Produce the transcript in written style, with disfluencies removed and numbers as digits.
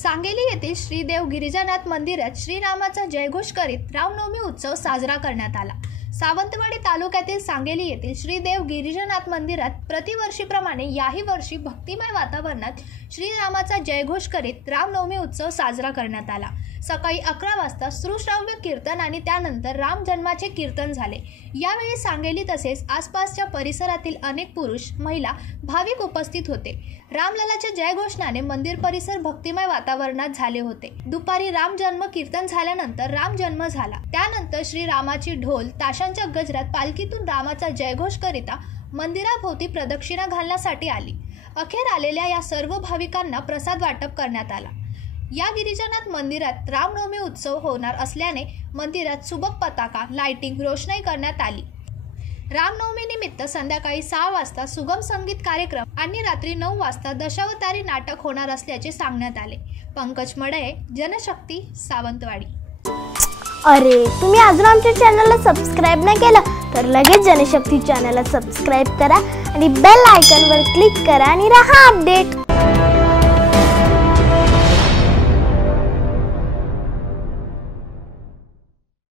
सांगली येथील श्रीदेव गिरिजानाथ मंदिरात श्रीरामाचा जयघोष करीत रामनवमी उत्सव साजरा करण्यात आला। सावंतवाडी तालुक्यातील सांगली येथील श्रीदेव गिरिजानाथ मंदिरात प्रतिवर्षीप्रमाणे याही वर्षी भक्तिमय वातावरणात श्रीरामाचा जयघोष करीत रामनवमी उत्सव साजरा करण्यात आला। सकाळी 11 वाजता श्रुश्राव्य कीर्तन आणि त्यानंतर राम जन्माचे कीर्तन झाले। यावेळी सांगली तसेच आसपासच्या परिसरातील अनेक पुरुष, महिला, भाविक उपस्थित होते। रामललाच्या जयघोषणाने मंदिर परिसर भक्तिमय वातावरणात झाले होते। दुपारी राम जन्म कीर्तन झाल्यानंतर राम जन्म झाला। त्यानंतर श्रीरामाची ढोल ताशांच्या गजरात पालखीतून रामाचा जयघोष करिता मंदिराभोवती प्रदक्षिणा घालण्यासाठी आली। अखेर आलेल्या या सर्व भाविकांना प्रसाद वाटप करण्यात आला। या गिरिजानाथ मंदिरात रामनवमी उत्सव होणार असल्याने मंदिरात सुबक पताका, लाइटिंग, रोषणाई करण्यात आली। रामनवमी निमित्त संध्याकाळी 6 वाजता सुगम संगीत कार्यक्रम आणि रात्री 9 वाजता दशावतारी नाटक होणार असल्याचे सांगण्यात आले। पंकज मडळे, जनशक्ती, सावंतवाडी। अरे, तुम्ही अजून आमच्या चॅनलला सबस्क्राइब नाही केलं तर लगेच जनशक्ती चॅनलला सबस्क्राइब करा आणि बेल आयकॉनवर क्लिक करा आणि रहा अपडेट।